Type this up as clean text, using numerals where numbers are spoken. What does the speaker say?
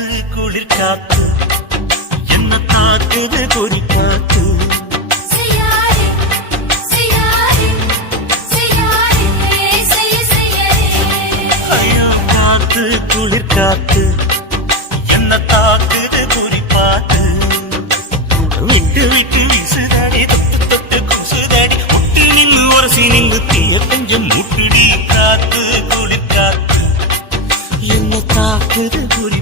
காத்து குளிர் காத்து என்ன தாக்குது குறி காத்து ஐயோ காத்து குளிர் காத்து என்ன தாக்குது குறி பார்த்து விட்டு விட்டு வீசுதாடி தொட்டு தொட்டு குசுதாடி முட்டி நின்று உரசி நின்று தீய கொஞ்சம் முட்டுடி காத்து குளிர் காத்து என்ன தாக்குது குறி